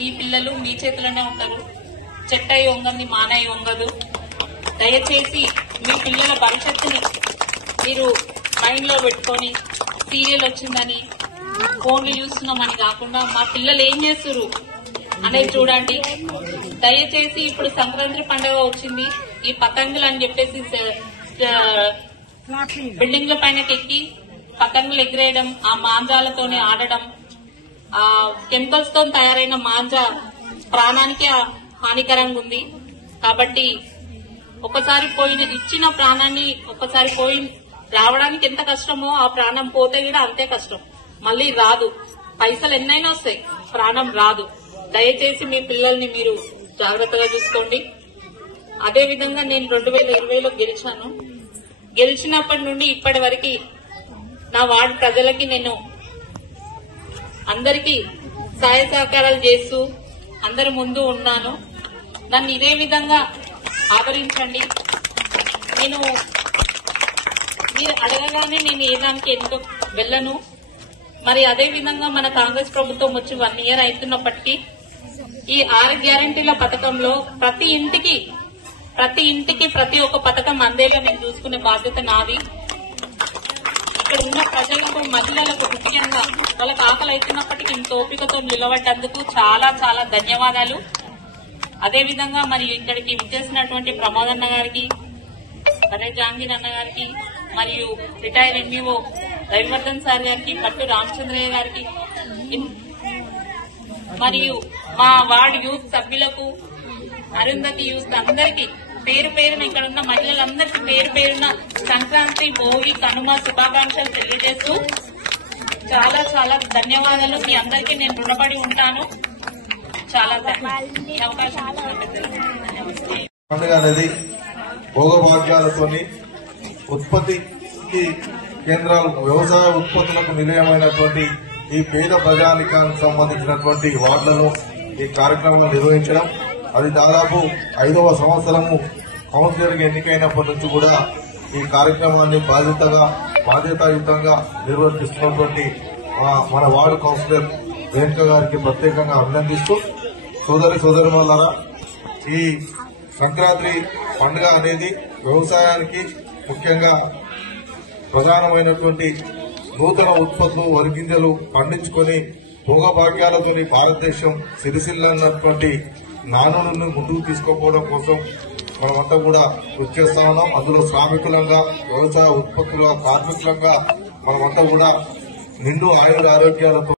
మీ పిల్లలు మీ చేతిలోనే ఉంటారు. చెట్టయి వంగంది మానయి వంగదు. దయచేసి మీ పిల్లల భవిష్యత్తుని మీరు మైండ్ లో పెట్టుకొని సీరియల్ వచ్చిందని ఫోన్లు చూస్తున్నామని కాకుండా మా పిల్లలు ఏం చేస్తున్నారు అనేది చూడండి. దయచేసి ఇప్పుడు సంక్రాంతి పండుగ వచ్చింది, ఈ పతంగులు అని చెప్పేసి బిల్డింగ్ల పైన ఎక్కి పతంగులు ఎగిరేయడం, ఆ మాంజాలతోనే ఆడడం, ఆ కెమికల్స్ తో తయారైన మాంజా ప్రాణానికి హానికరంగా ఉంది. కాబట్టి ఒకసారి ఇచ్చిన ప్రాణాన్ని ఒకసారి రావడానికి ఎంత కష్టమో ఆ ప్రాణం పోతే కూడా అంతే కష్టం. మళ్ళీ రాదు. పైసలు ఎన్నైనా వస్తాయి, ప్రాణం రాదు. దయచేసి మీ పిల్లల్ని మీరు జాగ్రత్తగా చూసుకోండి. అదే విధంగా నేను 2020లో గెలిచాను. గెలిచినప్పటి నుండి ఇప్పటి వరకు నా వార్డు ప్రజలకి నేను అందరికీ సహాయ సహకారాలు చేస్తూ అందరి ముందు ఉన్నాను. నన్ను ఇదే విధంగా ఆదరించండి. మీరు అడగగానే నేను ఏ దానికి ఎందుకు వెళ్ళను. మరి అదే విధంగా మన కాంగ్రెస్ ప్రభుత్వం వచ్చి 1 ఇయర్ అవుతున్నప్పటికీ ఈ 6 గ్యారెంటీల పథకంలో ప్రతి ఇంటికి ప్రతి ఒక్క పథకం అందేలా నేను చూసుకునే బాధ్యత నాది. ఇక్కడ ఉన్న ప్రజలకు, మహిళలకు ముఖ్యంగా వాళ్ళకి ఆకలి అవుతున్నప్పటికీ ఇంత ఓపికతో నిలబడ్డందుకు చాలా చాలా ధన్యవాదాలు. అదేవిధంగా మరి ఇక్కడికి విచ్చేసినటువంటి ప్రమోదన్న గారికి, అరే జాంగీర్ అన్న గారికి, మరియు రిటైర్ ఎంఈఓ రవివర్ధన్ సార్ గారికి, పట్టు రామచంద్రయ్య గారికి, మరియు మా వార్డు యూత్ సభ్యులకు, అరుంధతి యూత్ అందరికీ పేరు పేరున, ఇక్కడ ఉన్న మహిళలందరికీ పేరు పేరున సంక్రాంతి, భోగి, కనుమ శుభాకాంక్షలు తెలియజేస్తూ చాలా చాలా ధన్యవాదాలు. మీ అందరికీ నేను రుణపడి ఉంటాను. చాలా అవకాశం పండుగ అనేది భోగభాగ్యాలతోని ఉత్పత్తి కేంద్రాలు, వ్యవసాయ ఉత్పత్తులకు నిలయమైనటువంటి ఈ పేద ప్రజానికానికి సంబంధించినటువంటి వార్డులను ఈ కార్యక్రమం నిర్వహించడం, అది దాదాపు 5వ సంవత్సరము కౌన్సిలర్గా ఎన్నికైనప్పటి నుంచి కూడా ఈ కార్యక్రమాన్ని బాధ్యతాయుతంగా నిర్వర్తిస్తున్నటువంటి మన వార్డు కౌన్సిలర్ రేణుక గారికి ప్రత్యేకంగా అభినందిస్తూ, సోదరులారా, ఈ సంక్రాంతి పండుగ అనేది వ్యవసాయానికి ముఖ్యంగా ప్రధానమైనటువంటి నూతన ఉత్పత్తులు, వరిగింజలు పండించుకుని భోగభాగ్యాలతో భారతదేశం సిరిసిల్లన్నటువంటి నానులను ముందుకు తీసుకోపోవడం కోసం మనమంతా కూడా కృషి చేస్తా ఉన్నాం. అందులో శ్రామికులంగా, వ్యవసాయ ఉత్పత్తుల కార్మికులంగా మనమంతా కూడా నిండు ఆయుర ఆరోగ్యాలతో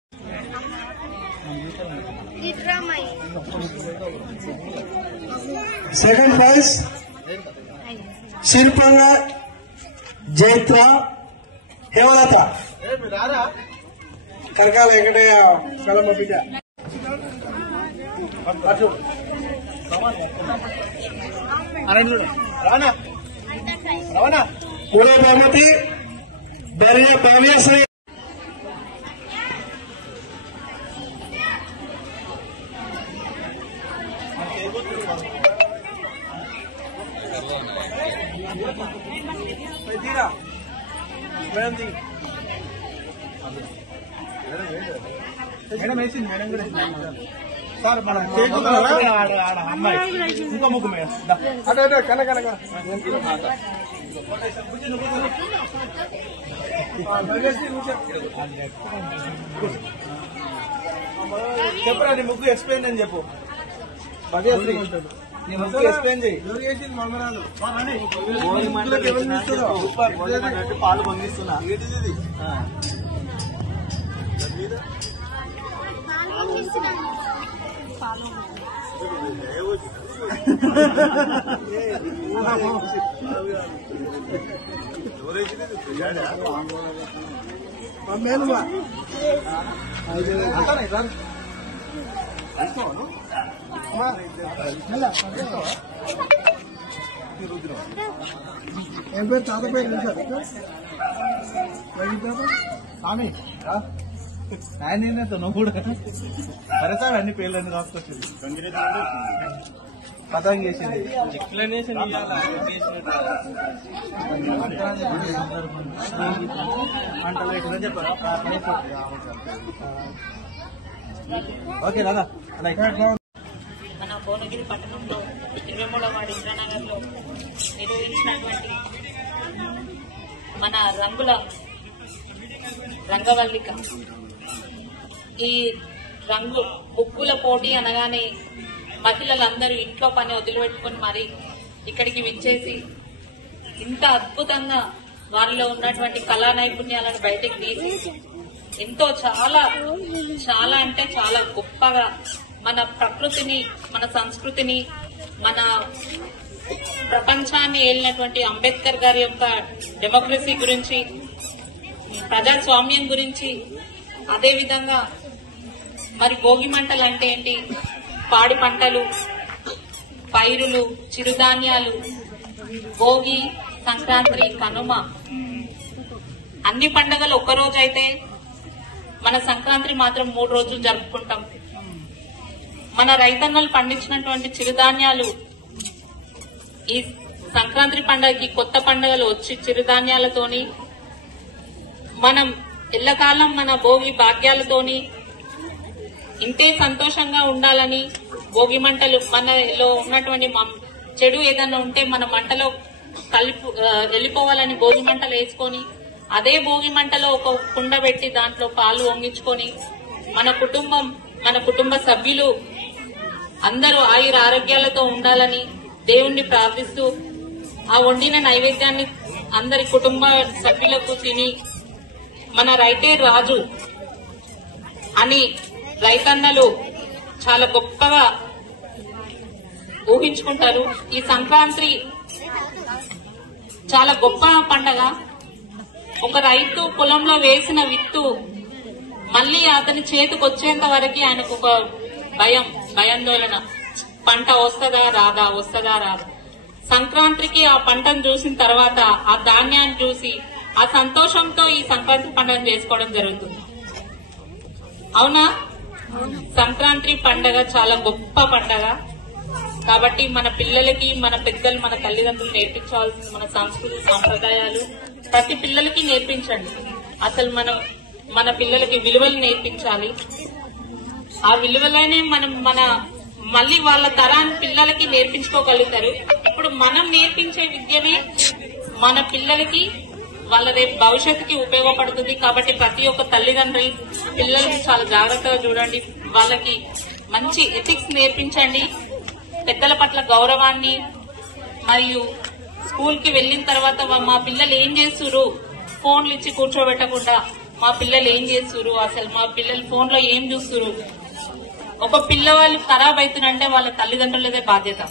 సెకండ్ ప్రైజ్ శిల్పంగ జైత్ర హేమలత కరకాల వెంకటయ్య కలమ్మ బిడ్డ. మూడో బహుమతి భవ్యశ్రీ. మేడం వేసింది, మేడం కూడా సార్ మన అమ్మాయి ఇంకో ముగ్గు మేడం అదే కనక చెప్పరా నీ ముగ్గు ఎక్స్ప్లెయిన్ అని చెప్పు. భవ్యశ్రీ నీ ముగ్గు ఎక్స్ప్లెయిన్ చేయి. పాలు పంపిస్తున్నా. ఏం పేరు తాత పేరు స్వామి ఆయన నువ్వు కూడా సరే సార్ అన్ని పేర్లన్నీ రాసుకొచ్చింది. పతంగి వేసింది, ఎక్స్ప్లెనేషన్ అంటలో చెప్పారా. ఓకే దాదా మన భువనగిరి పట్టణంలో 23వ వార్డు ఇంద్రానగర్ లో నిర్వహించినటువంటి మన రంగవల్లిక ఈ ముగ్గుల పోటీ అనగానే మహిళలందరూ ఇంట్లో పని వదిలిపెట్టుకుని మరి ఇక్కడికి విచ్చేసి ఇంత అద్భుతంగా వారిలో ఉన్నటువంటి కళా నైపుణ్యాలను బయటకు తీసి ఎంతో చాలా అంటే చాలా గొప్పగా మన ప్రకృతిని, మన సంస్కృతిని, మన ప్రపంచాన్ని ఏలినటువంటి అంబేద్కర్ గారి యొక్క డెమోక్రసీ గురించి, ప్రజాస్వామ్యం గురించి, అదేవిధంగా మరి భోగి మంటలు అంటే ఏంటి, పాడి పంటలు, పైరులు, చిరుధాన్యాలు, భోగి, సంక్రాంతి, కనుమ అన్ని పండుగలు ఒక్కరోజు అయితే మన సంక్రాంతి మాత్రం 3 రోజులు జరుపుకుంటాం. మన రైతన్నలు పండించినటువంటి చిరుధాన్యాలు ఈ సంక్రాంతి పండుగకి కొత్త పండుగలు వచ్చి చిరుధాన్యాలతోని మనం ఎల్లకాలం మన భోగి భాగ్యాలతోని ఇంతే సంతోషంగా ఉండాలని భోగి మంటలు మనలో ఉన్నటువంటి చెడు ఏదన్నా ఉంటే మన మంటలో వెళ్ళిపోవాలని భోగి మంటలు వేసుకొని అదే భోగి మంటలో ఒక కుండ పెట్టి దాంట్లో పాలు వంగించుకొని మన కుటుంబ సభ్యులు అందరూ ఆయుర ఆరోగ్యాలతో ఉండాలని దేవుణ్ణి ప్రార్థిస్తూ ఆ వండిన నైవేద్యాన్ని అందరి కుటుంబ సభ్యులకు తిని మన రైతే రాజు అని రైతన్నలు చాలా గొప్పగా ఊహించుకుంటారు. ఈ సంక్రాంతి చాలా గొప్ప పండగ. ఒక రైతు పొలంలో వేసిన విత్తు మళ్లీ అతని చేతికి వచ్చేంత వరకు ఆయనకు ఒక భయాందోళన, పంట వస్తుందా రాదా. సంక్రాంతికి ఆ పంటను చూసిన తర్వాత ఆ ధాన్యాన్ని చూసి ఆ సంతోషంతో ఈ సంక్రాంతి పండుగను చేసుకోవడం జరుగుతుంది. అవునా? సంక్రాంతి పండుగ చాలా గొప్ప పండుగ. కాబట్టి మన పిల్లలకి, మన పెద్దలు, మన తల్లిదండ్రులు నేర్పించవలసిన మన సంస్కృతి సాంప్రదాయాలు ప్రతి పిల్లలకి నేర్పించండి. అసలు మన పిల్లలకి విలువలు నేర్పించాలి. ఆ విలువలనే మళ్ళీ వాళ్ళ తరాన్ని పిల్లలకి నేర్పించుకోగలుగుతారు. ఇప్పుడు మనం నేర్పించే విద్యనే మన పిల్లలకి వాళ్ళ రేపు భవిష్యత్తుకి ఉపయోగపడుతుంది. కాబట్టి ప్రతి ఒక్క తల్లిదండ్రి పిల్లలకి చాలా జాగ్రత్తగా చూడండి. వాళ్ళకి మంచి ఎథిక్స్ నేర్పించండి. పెద్దల పట్ల గౌరవాన్ని, మరియు స్కూల్ కి వెళ్లిన తర్వాత మా పిల్లలు ఏం చేస్తురు, ఫోన్లు ఇచ్చి కూర్చోబెట్టకుండా మా పిల్లలు ఏం చేస్తురు, అసలు మా పిల్లలు ఫోన్ లో ఏం చూస్తురు. ఒక పిల్లవాళ్ళు ఖరాబ్ అవుతున్నారంటే వాళ్ళ తల్లిదండ్రులదే బాధ్యత.